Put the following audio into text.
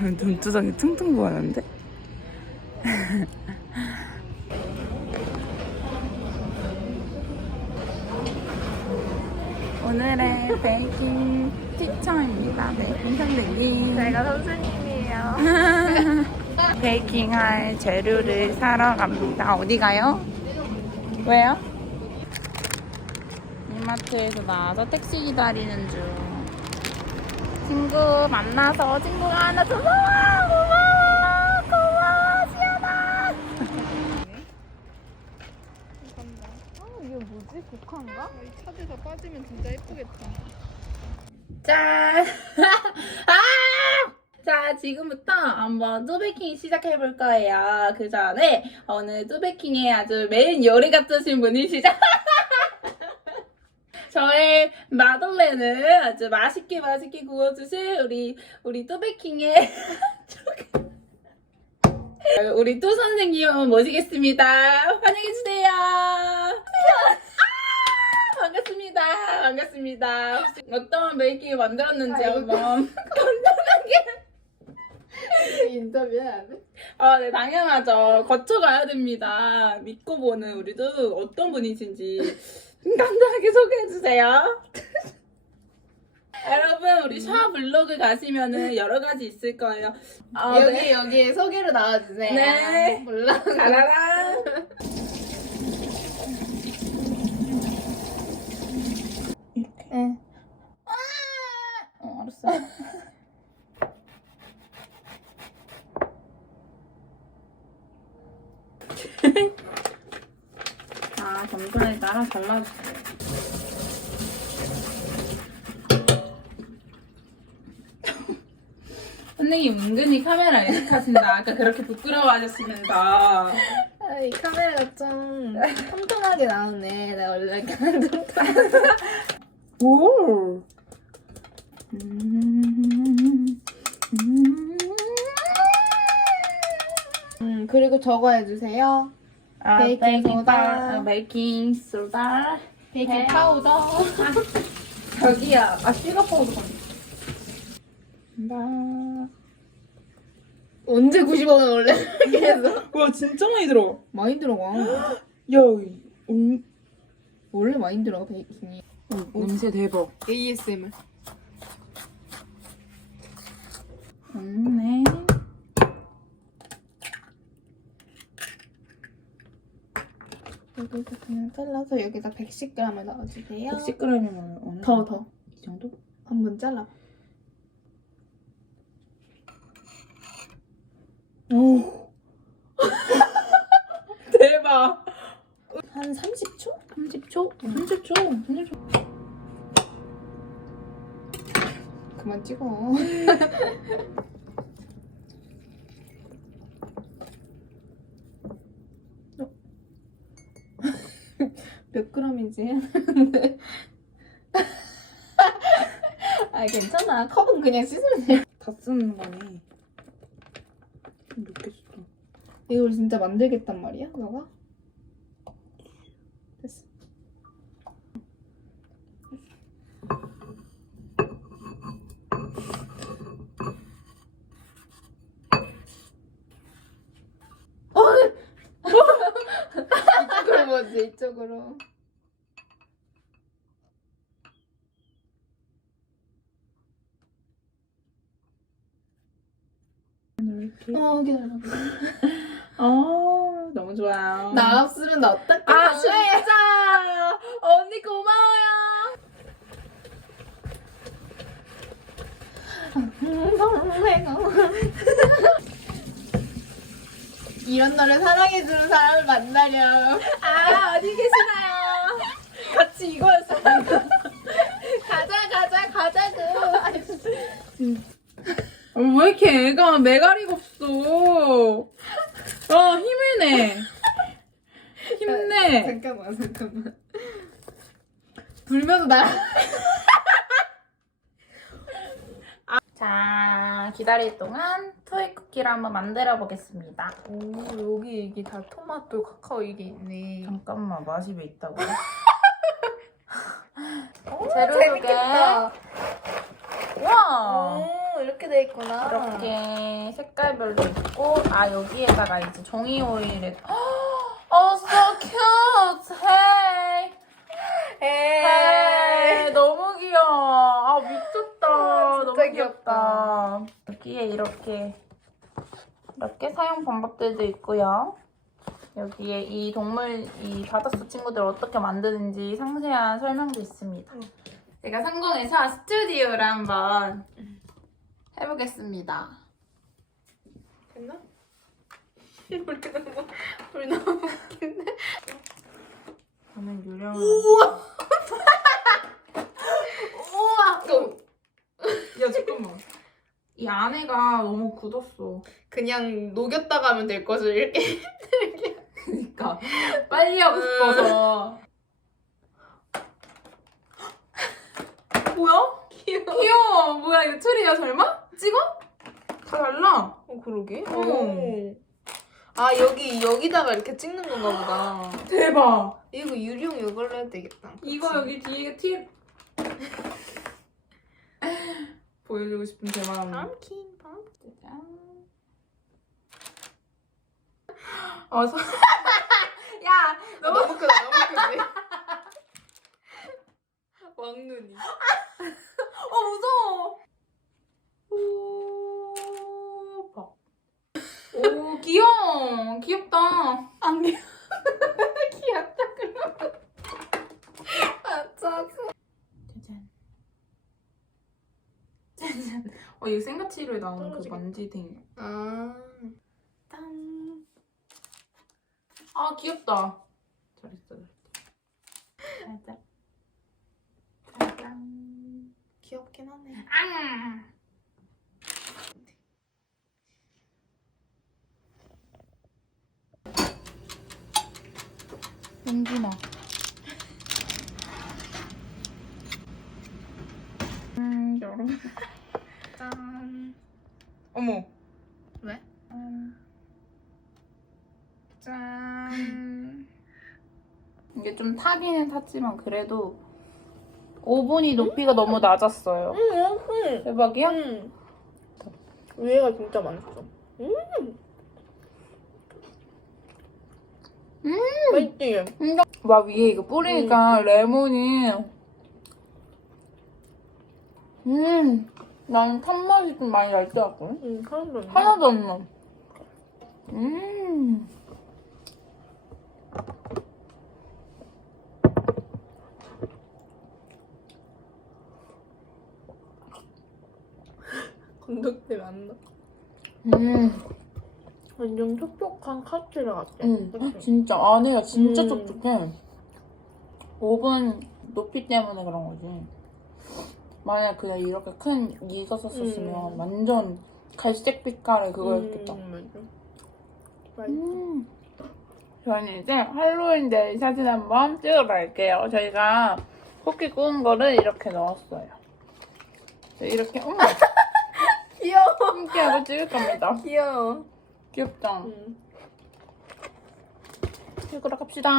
눈두덩이 퉁퉁 부었는데? 오늘의 베이킹 티처입니다. 베이킹 선생님. 제가 선생님이에요. 베이킹 할 재료를 사러 갑니다. 어디 가요? 왜요? 이마트에서 나와서 택시 기다리는 중. 친구 만나서 친구가 하나 줘서 고마워 고마워 지연아. 어, 이게 뭐지? 국화인가? 이 차에서 빠지면 진짜 예쁘겠다. 짠! 아! 자, 지금부터 한번 뚜베킹 시작해 볼 거예요. 그 전에 오늘 뚜베킹의 아주 메인 요리 같으신 분이시죠? 저의 마들렌을 아주 맛있게 맛있게 구워주실 우리 우리 뚜베킹의 우리 뚜 선생님 모시겠습니다. 환영해 주세요. 반갑습니다. 반갑습니다. 혹시 어떤 메이킹을 만들었는지 아이고. 한번 인터뷰해야 돼? 아, 네, 당연하죠. 거쳐가야 됩니다. 믿고 보는 우리도 어떤 분이신지 간단하게 소개해주세요. 여러분, 우리 샤 블로그 가시면은 여러 가지 있을 거예요. 아, 여기 네. 여기 소개로 나와주세요. 네. 몰라. 가라라. 응. 어, 알았어. 자, 점선에 따라 잘라주세요. 선생님 은근히 카메라 애착하신다. 아까 그렇게 부끄러워하셨으면서. 아, 이 카메라가 좀 통통하게 나오네. 나 원래 이렇게 안 통통. 오. 음. 음. 음 그리고 저거 해주세요. 아, 베이킹 베이킹 소다. 파, 아, 베이킹 소다. 베이킹 네. 파우더. 저기요. 아, 시가 파우더 나. 언제 90원을 원래 해서 와, 진짜 많이 들어. 많이 들어가. 야, 음, 원래 많이 들어가 베이킹이. 냄새 대박. ASMR. 음, 네. 여기서 그냥 잘라서 여기다 110g을 넣어주세요. 110g이면 어느 더 정도? 더. 이 정도? 한번 잘라. 오. 대박. 한 30초? 30초? 30초? 30초. 그만 찍어. 몇 그램이지? 아 괜찮아. 컵은 그냥 씻으면 돼. 다 쓰는 거네. 좀 늦게 줬다. 이걸 진짜 만들겠단 말이야, 너가? 됐어. 어! 뭐지? 이쪽으로. 이렇게. 어, 기다려. 어, 너무 좋아요. 나 없으면 나 어떡해? 아, 진짜! 언니 고마워요. 이런 너를 사랑해주는 사람을 만나렴. 아, 어디 계시나요? 같이 이거였어. 가자, 가자, 가자고. 어, 왜 이렇게 애가 메가리가 없어? 아, 힘을 내. 힘내. 잠깐만, 잠깐만. 불면서 나. 자, 기다릴 동안 토이 쿠키를 한번 만들어 보겠습니다. 오, 여기 이게 다 토마토, 카카오 이게 있네. 잠깐만, 맛이 왜 있다고? 오, 재료 소개. 재밌겠다. 와! 오, 이렇게 이렇게 돼 있구나. 이렇게 색깔별로 있고 아 여기에다가 이제 종이 오일에 어 so cute hey hey 너무 귀여워 아 미쳤다 아, 진짜 너무 귀엽다. 여기에 이렇게 이렇게 사용 방법들도 있고요 여기에 이 동물 이 바다속 친구들 어떻게 만드는지 상세한 설명도 있습니다 제가 상공에서 스튜디오를 한번 해보겠습니다. 됐나? 우리 너무 우리 너무 웃긴데. 저는 유령. 우와. 우와. 또 야 잠깐만. 이 안에가 너무 굳었어. 그냥 녹였다가 하면 될 것을 이렇게. 그러니까 빨리 하고 싶어서. 뭐야? 귀여워. 귀여워. 뭐야 이거 트리야 설마? 찍어? 다 달라. 어 그러게. 어. 오. 아 여기 여기다가 이렇게 찍는 건가 보다. 대박. 이거 유령 이걸로 해도 되겠다. 이거 그치? 여기 뒤에 티. 싶은 제 마음. 펌킨 펌킨. 짠. 어, 서... 야, 아, 너무 크다 너무 크지. 왕눈이. 어 무서워. 오, 봐. 오, 귀여워. 귀엽다. 안 귀여워. 귀엽다 그러면. 아 짜증. 짜잔. 짜잔. 어, 이거 생가치로에 나오는 그 떨어지겠다. 만지댕. 아. 짠. 아, 귀엽다. 잘했어, 잘했어. 짜잔. 짜잔. 귀엽긴 하네. 아. 연준아. 음, 여러분. 짠. 어머. 왜? 음. 짠. 이게 좀 타기는 탔지만 그래도 오븐이 높이가 너무 낮았어요. 응, 응. 대박이야? 응. 위에가 진짜 맛있어. 음. 음. 맛있지? 와 위에 이거 뿌리니까 레몬이 음 나는 탄맛이 좀 많이 날줄 알았거든 응, 하나도 안 하나도 안 나. 음 건더기 안 나. 음, 완전 촉촉한 카스테라 같아. 음. 그치? 진짜 안에가 진짜 음. 촉촉해 오븐 높이 때문에 그런 거지 만약 그냥 이렇게 큰 익었었으면 음. 완전 갈색 빛깔의 그거였겠다 음, 맞아. 맛있어. 음. 저희는 이제 할로윈 데이 사진 한번 찍으러 갈게요. 저희가 쿠키 구운 거를 이렇게 넣었어요. 네, 이렇게 어머 귀여워. 함께하고 찍을 겁니다. 귀여워. 귀엽죠? 응. 찍으러 갑시다.